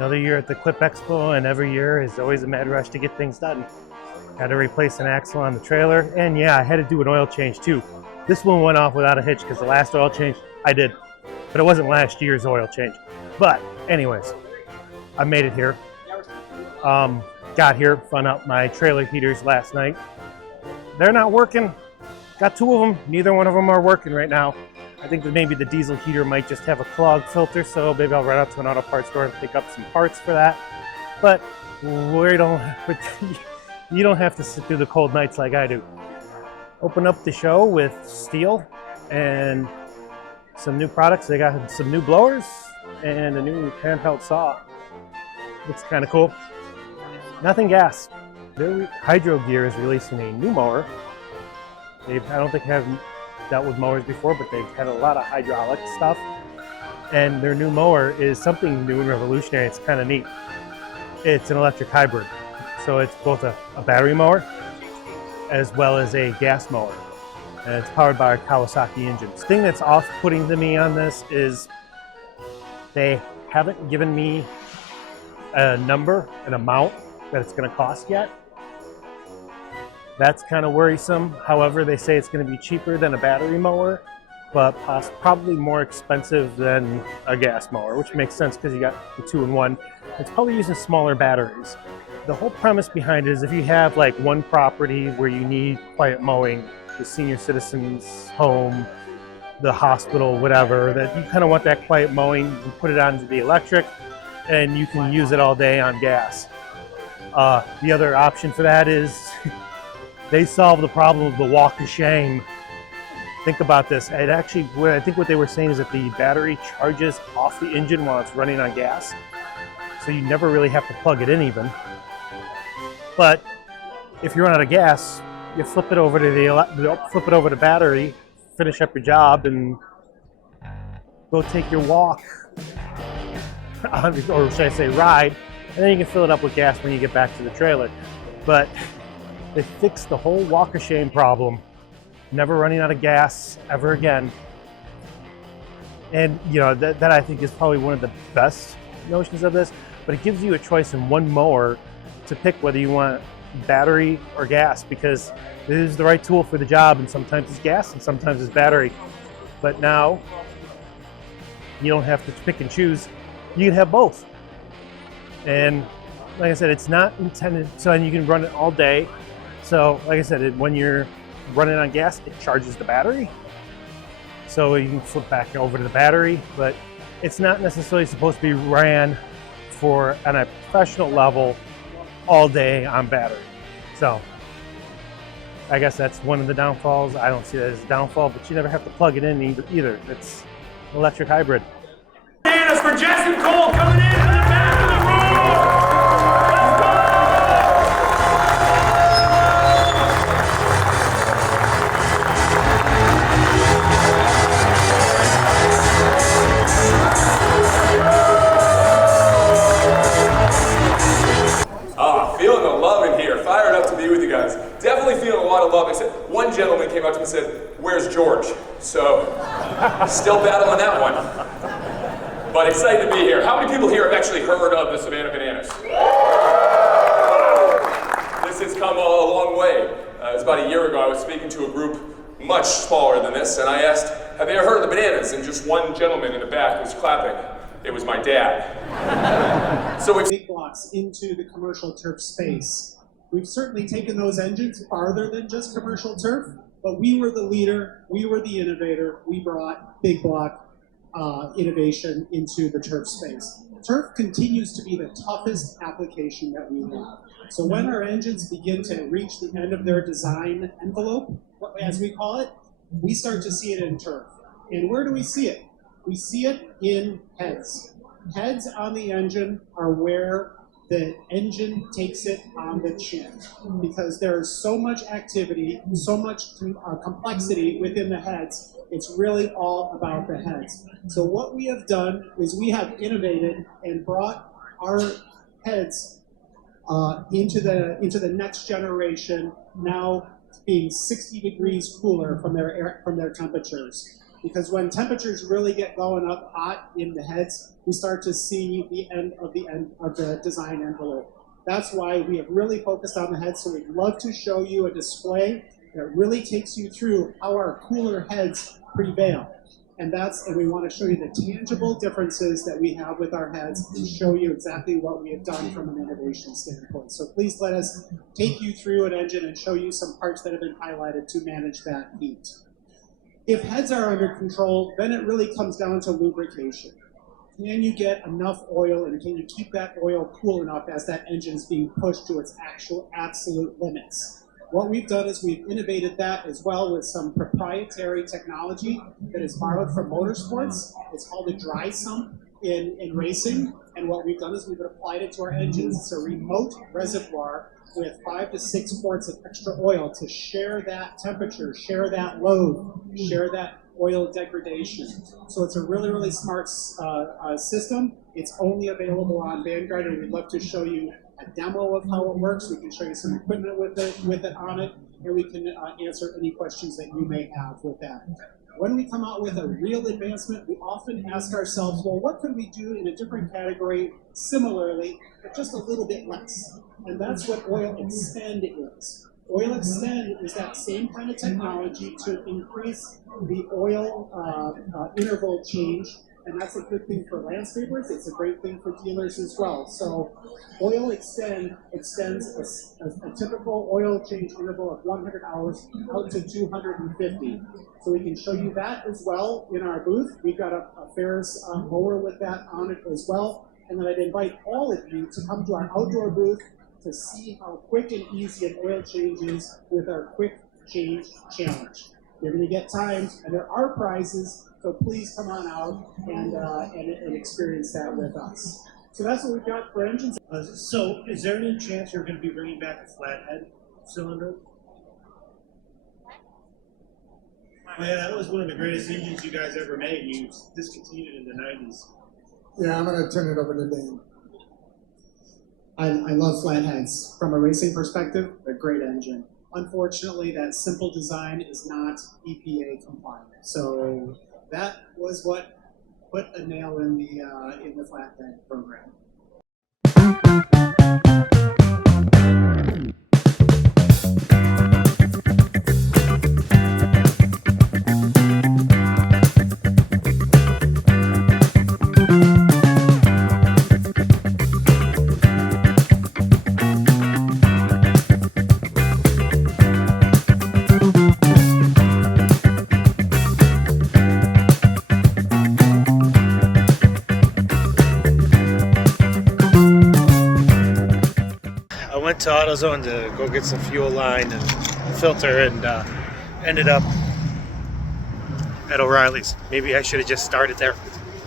Another year at the Clip Expo, and every year is always a mad rush to get things done. Had to replace an axle on the trailer, and yeah, I had to do an oil change too. This one went off without a hitch because the last oil change I did, but it wasn't last year's oil change. But anyways, I made it here. Got here, found out my trailer heaters last night. They're not working. Got two of them. Neither one of them are working right now. I think that maybe the diesel heater might just have a clogged filter, so maybe I'll run out to an auto parts store and pick up some parts for that. But you don't have to sit through the cold nights like I do. Open up the show with STIHL and some new products. They got some new blowers and a new handheld saw. Looks kind of cool. Nothing gas. Their Hydro Gear is releasing a new mower. I don't think have dealt with mowers before, but they've had a lot of hydraulic stuff. And their new mower is something new and revolutionary. It's kind of neat. It's an electric hybrid. So it's both a battery mower as well as a gas mower. And it's powered by a Kawasaki engine. The thing that's off-putting to me on this is they haven't given me a number, an amount that it's going to cost yet. That's kind of worrisome. However, they say it's going to be cheaper than a battery mower, but probably more expensive than a gas mower, which makes sense because you got the 2-in-1. It's probably using smaller batteries. The whole premise behind it is if you have like one property where you need quiet mowing, the senior citizens home, the hospital, whatever, that you kind of want that quiet mowing, you put it onto the electric and you can use it all day on gas. The other option for that is they solve the problem of the walk of shame. Think about this. It actually, I think what they were saying is that the battery charges off the engine while it's running on gas. So you never really have to plug it in even. But if you run out of gas, you flip it over to battery, finish up your job, and go take your walk, or should I say ride, and then you can fill it up with gas when you get back to the trailer. But they fixed the whole walk of shame problem. Never running out of gas ever again. And you know, that I think is probably one of the best notions of this, but it gives you a choice in one mower to pick whether you want battery or gas, because it is the right tool for the job, and sometimes it's gas and sometimes it's battery. But now you don't have to pick and choose. You can have both. And like I said, it's not intended so you can run it all day. So like I said, when you're running on gas, it charges the battery. So you can flip back over to the battery, but it's not necessarily supposed to be ran on a professional level all day on battery. So I guess that's one of the downfalls. I don't see that as a downfall, but you never have to plug it in either. It's an electric hybrid. Bananas for Jessie Cole coming in from the back of the room. Feeling the love in here. Fired up to be with you guys. Definitely feeling a lot of love. Except one gentleman came up to me and said, "Where's George?" So, still battling that one. But excited to be here. How many people here have actually heard of the Savannah Bananas? This has come a long way. It was about a year ago. I was speaking to a group much smaller than this, and I asked, "Have they ever heard of the Bananas?" And just one gentleman in the back was clapping. It was my dad. So we've big blocks into the commercial turf space. We've certainly taken those engines farther than just commercial turf, but we were the leader, we were the innovator, we brought big block innovation into the turf space. Turf continues to be the toughest application that we have. So when our engines begin to reach the end of their design envelope, as we call it, we start to see it in turf. And where do we see it? We see it in heads. Heads on the engine are where the engine takes it on the chin, because there is so much activity, so much complexity within the heads. It's really all about the heads. So what we have done is we have innovated and brought our heads into the next generation, now being 60 degrees cooler from their temperatures. because when temperatures really get going up hot in the heads, we start to see the end of the design envelope. That's why we have really focused on the head, so we'd love to show you a display that really takes you through how our cooler heads prevail. And we want to show you the tangible differences that we have with our heads and show you exactly what we have done from an innovation standpoint. So please let us take you through an engine and show you some parts that have been highlighted to manage that heat. If heads are under control, then it really comes down to lubrication. Can you get enough oil, and can you keep that oil cool enough as that engine is being pushed to its actual absolute limits? What we've done is we've innovated that as well with some proprietary technology that is borrowed from motorsports. It's called a dry sump in racing. And what we've done is we've applied it to our engines. It's a remote reservoir with 5 to 6 quarts of extra oil to share that temperature, share that load, share that oil degradation. So it's a really, really smart system. It's only available on Vanguard, and we'd love to show you a demo of how it works. We can show you some equipment with it on it, and we can answer any questions that you may have with that. When we come out with a real advancement, we often ask ourselves, well, what could we do in a different category similarly, but just a little bit less? And that's what Oil Extend is. Oil Extend is that same kind of technology to increase the oil interval change, and that's a good thing for landscapers. It's a great thing for dealers as well. So Oil Extend extends a typical oil change interval of 100 hours out to 250. So we can show you that as well in our booth. We've got a Ferris mower with that on it as well. And then I'd invite all of you to come to our outdoor booth to see how quick and easy an oil change is with our Quick Change Challenge. You're going to get times, and there are prizes, so please come on out and experience that with us. So that's what we've got for engines. So is there any chance you're going to be bringing back a flathead cylinder? Yeah, that was one of the greatest engines you guys ever made. You discontinued it in the 90s. Yeah, I'm going to turn it over to Dan. I love flatheads. From a racing perspective, they're a great engine. Unfortunately, that simple design is not EPA compliant. So that was what put a nail in the flathead program. To AutoZone to go get some fuel line and filter, and ended up at O'Reilly's. Maybe I should have just started there.